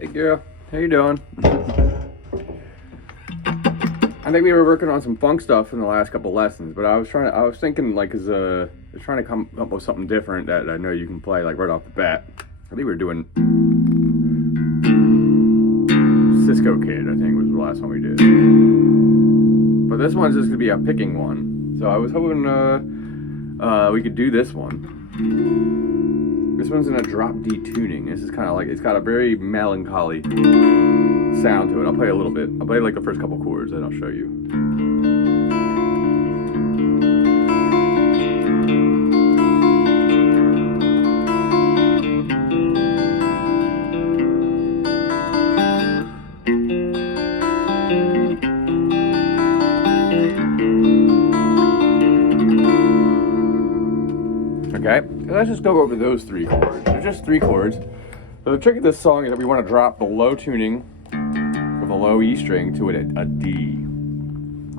Hey girl, how you doing? I think we were working on some funk stuff in the last couple lessons, but I was thinking like trying to come up with something different that I know you can play like right off the bat. I think we were doing Cisco Kid, I think was the last one we did. But this one's just gonna be a picking one. So I was hoping we could do this one. This one's in a drop D tuning. This is kind of like, it's got a very melancholy sound to it. I'll play a little bit. I'll play like the first couple chords, then I'll show you. Okay, let's just go over those three chords. They're just three chords. So the trick of this song is that we want to drop the low tuning with a low E string to a D.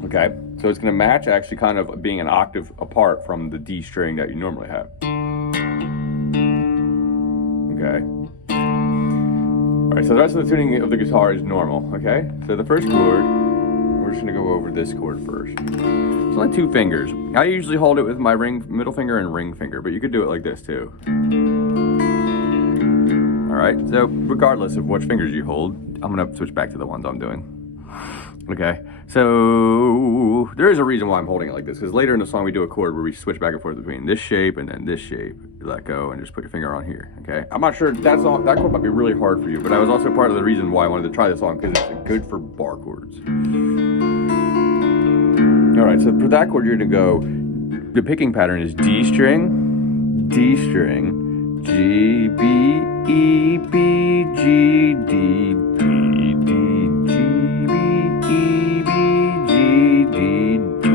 Okay, so it's going to match actually kind of being an octave apart from the D string that you normally have. Okay. Alright, so the rest of the tuning of the guitar is normal. Okay, so the first chord, we're just going to go over this chord first. It's only two fingers. I usually hold it with my middle finger and ring finger, but you could do it like this too. Alright, so regardless of which fingers you hold, I'm going to switch back to the ones I'm doing. Okay, so there is a reason why I'm holding it like this, because later in the song we do a chord where we switch back and forth between this shape and then this shape. You let go and just put your finger on here, okay? I'm not sure, that chord might be really hard for you, but that was also part of the reason why I wanted to try this song, because it's good for bar chords. Alright, so for that chord you're going to go, the picking pattern is D string, G, B, E, B, G, D, D, D, G, B, E, B, G, D, D.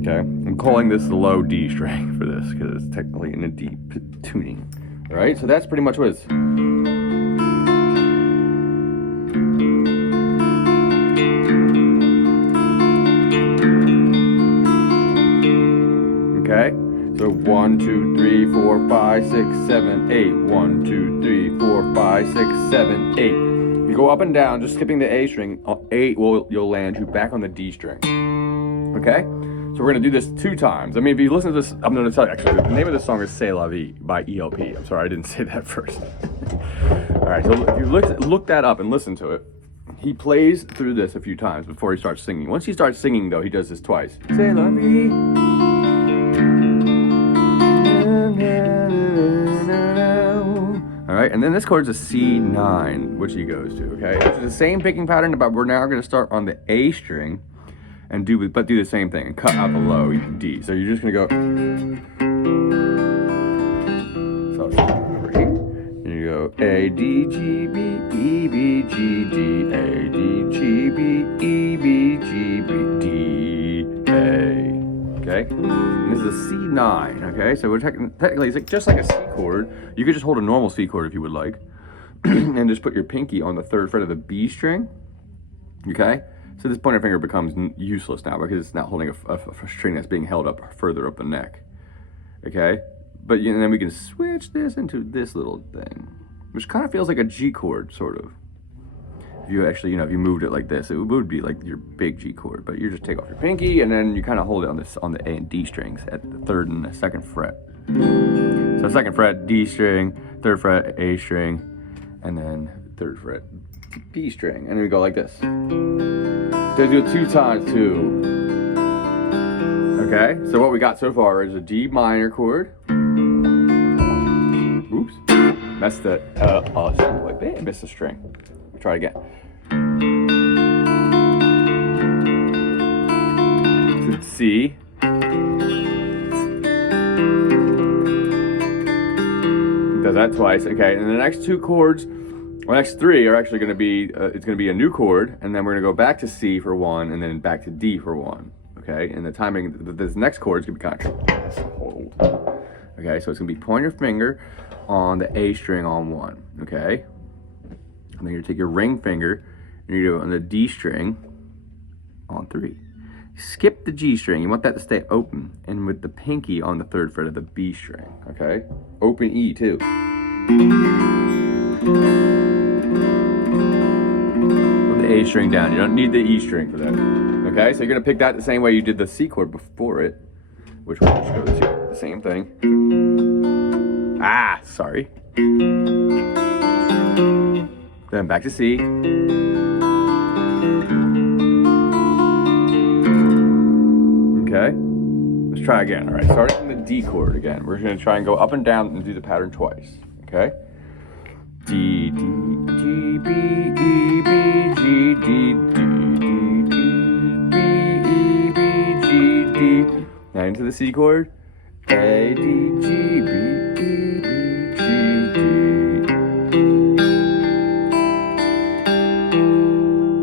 Okay, I'm calling this the low D string for this because it's technically in a D tuning. Alright, so that's pretty much what it is. Okay, so 1, 2, 3, 4, 5, 6, 7, 8. 1, 2, 3, 4, 5, 6, 7, 8. You go up and down, just skipping the A string. 8 you'll land you back on the D string. Okay, so we're gonna do this 2 times. I mean, if you listen to this, I'm gonna tell you actually. The name of this song is "C'est La Vie" by ELP. I'm sorry, I didn't say that first. All right, so if you look that up and listen to it. He plays through this a few times before he starts singing. Once he starts singing, though, he does this twice. C'est la vie. Alright, and then this chord's a C9, which he goes to, okay? It's the same picking pattern, but we're now going to start on the A string and do the same thing and cut out the low D. So you're just going to go. So over here. And you go A, D, G, B, E, B, G, D, A, D, G, B, E, B, G, B, D, A. Okay? And this is a C9, okay? So we're technically, it's just like a C chord. You could just hold a normal C chord if you would like. And just put your pinky on the 3rd fret of the B string. Okay? So this pointer finger becomes useless now because it's not holding a string that's being held up further up the neck. Okay? But and then we can switch this into this little thing, which kind of feels like a G chord, sort of. If you actually, if you moved it like this, it would be like your big G chord, but you just take off your pinky and then you kind of hold it on the A and D strings at the 3rd and the 2nd fret. So 2nd fret, D string, 3rd fret, A string, and then 3rd fret, B string. And then we go like this. So do it 2 times too. Okay, so what we got so far is a D minor chord. Oops, messed it up. I missed a string. Try again. C. Does that twice, okay? And the next 2 chords, the next 3 are actually going to be, it's going to be a new chord, and then we're going to go back to C for 1, and then back to D for 1, okay? And the timing, this next chord is going to be kind of hold. Okay, so it's going to be pointer finger on the A string on 1, okay? And then you take your ring finger and you do it on the D string on 3. Skip the G string. You want that to stay open. And with the pinky on the 3rd fret of the B string, okay? Open E too. string down. You don't need the E string for that. Okay, so you're gonna pick that the same way you did the C chord before it, which we'll just go to the same thing. Ah, sorry. Then back to C. Okay, let's try again. All right, starting from the D chord again. We're gonna try and go up and down and do the pattern twice. Okay. D, D, G, B, E, B, G, D, D, D, D, B, E, B, G, D. Now into the C chord. A, D, G, B, E, B, G, D.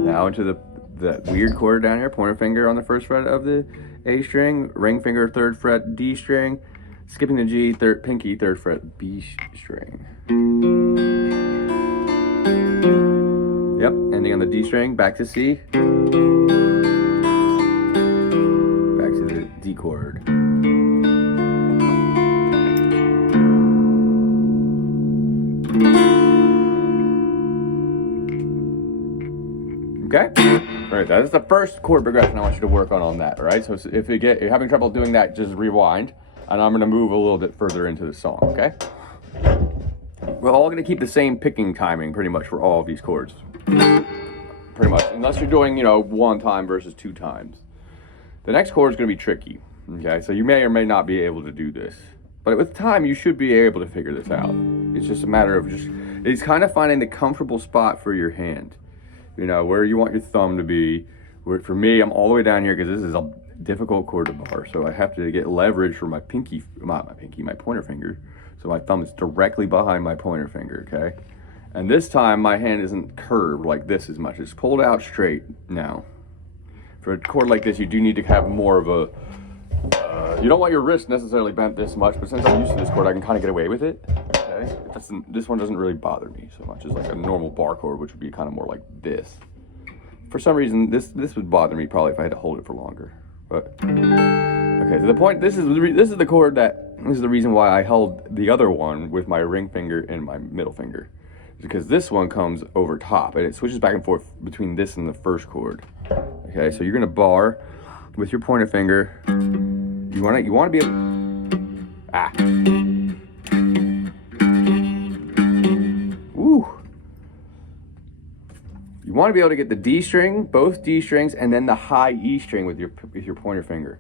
Now into the weird chord down here, pointer finger on the first fret of the A string, ring finger, third fret, D string, skipping the G, pinky, third fret, B string. Yep, ending on the D string, back to C, back to the D chord. Okay? All right, that is the first chord progression I want you to work on that, all right? So if you're having trouble doing that, just rewind, and I'm gonna move a little bit further into the song, okay? We're all gonna keep the same picking timing pretty much for all of these chords. Pretty much, unless you're doing, 1 time versus 2 times. The next chord is gonna be tricky, okay? So you may or may not be able to do this. But with time, you should be able to figure this out. It's just a matter of it's kind of finding the comfortable spot for your hand. Where you want your thumb to be. For me, I'm all the way down here because this is a difficult chord to bar. So I have to get leverage for my pointer finger. So my thumb is directly behind my pointer finger, okay? And this time, my hand isn't curved like this as much. It's pulled out straight now. For a chord like this, you do need to have more of a, you don't want your wrist necessarily bent this much, but since I'm used to this chord, I can kind of get away with it, okay? This one doesn't really bother me so much as like a normal bar chord, which would be kind of more like this. For some reason, this would bother me probably if I had to hold it for longer. But okay, so the point, this is the chord this is the reason why I held the other one with my ring finger and my middle finger. Because this one comes over top and it switches back and forth between this and the first chord. Okay, so you're gonna bar with your pointer finger. You wanna be able, Woo. You want to be able to get the D string, both D strings, and then the high E string with your pointer finger.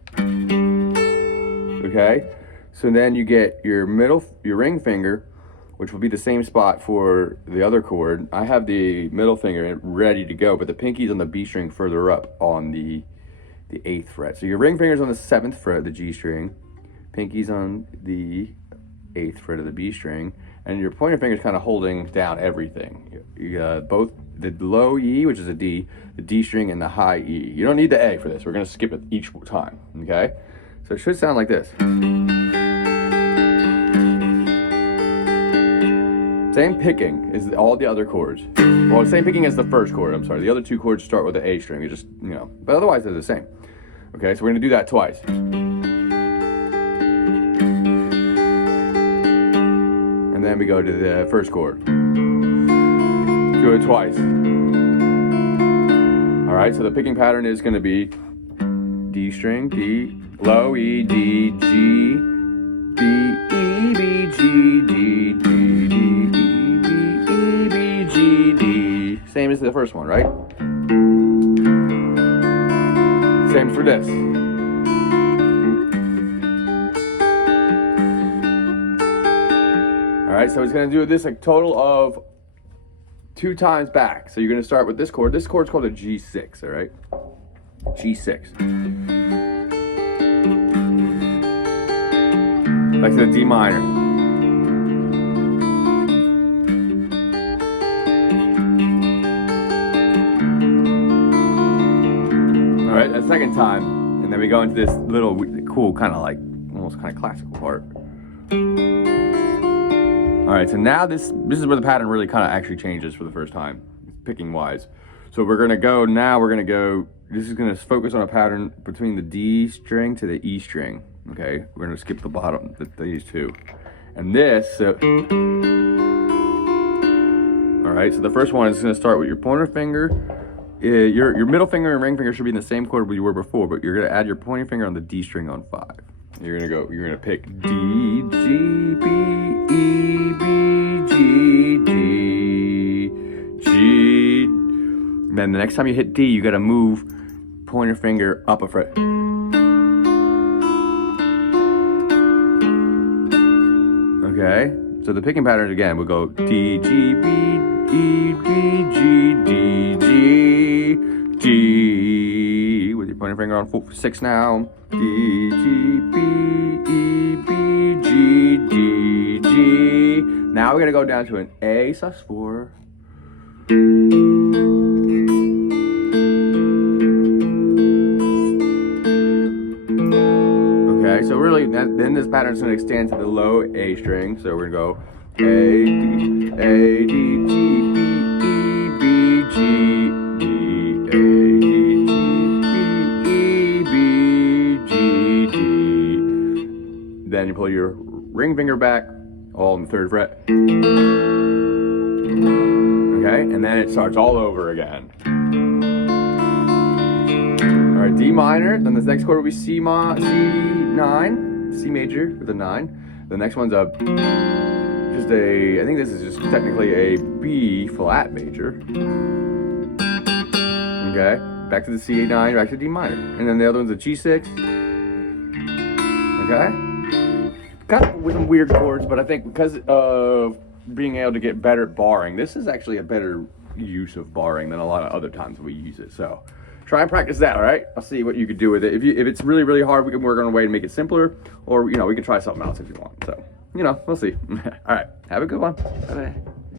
Okay? So then you get your ring finger, which will be the same spot for the other chord. I have the middle finger ready to go, but the pinky's on the B string further up on the 8th fret. So your ring finger's on the 7th fret of the G string, pinky's on the 8th fret of the B string, and your pointer finger's kind of holding down everything. Both the low E, which is a D, the D string, and the high E. You don't need the A for this. We're gonna skip it each time, okay? So it should sound like this. Same picking as all the other chords. Well, same picking as the first chord, I'm sorry. The other 2 chords start with the A string. It just, but otherwise they're the same. Okay, so we're gonna do that twice. And then we go to the first chord. Do it twice. All right, so the picking pattern is gonna be D string, D, low E, D, G, B, E, B, G, D, D, D, B, E, B, G, D. Same as the first one, right? Same for this. All right, so it's gonna do this a total of 2 times back. So you're gonna start with this chord. This chord's called a G6, all right? G6. Back to the D minor. All right, a second time, and then we go into this little cool kind of like almost kind of classical part. All right, so now this is where the pattern really kind of actually changes for the first time, picking wise. So we're gonna go, this is gonna focus on a pattern between the D string to the E string, okay? We're gonna skip the bottom, these 2. And this, all right, so the first one is gonna start with your pointer finger your middle finger and ring finger should be in the same chord you were before, but you're gonna add your pointing finger on the D string on 5. You're gonna pick D, G, B, E, B, G, D, G. And then the next time you hit D, you gotta move pointer finger up a fret. Okay, so the picking pattern again would go D, G, B, E, B, G, D, G, G. With your pointer finger on 6 now. D, G, B, E, B, G, D, G. Now we're gonna go down to an A sus4. Okay, so really, then this pattern is going to extend to the low A string. So we're going to go A, D, G, B, E, B, G, D, A, D, G, B, E, B, G, D. Then you pull your ring finger back, all on the 3rd fret. Okay, and then it starts all over again. All right, D minor, then the next chord will be C9, C major with a 9. The next one's I think this is just technically a B flat major. Okay, back to the C9, back to D minor. And then the other one's a G6. Okay, kind of with some weird chords, but I think because of being able to get better at barring, this is actually a better use of barring than a lot of other times we use it. So try and practice that, all right? I'll see what you could do with it. If it's really, really hard, we can work on a way to make it simpler, or, we can try something else if you want. So, we'll see. All right, have a good one. Bye-bye.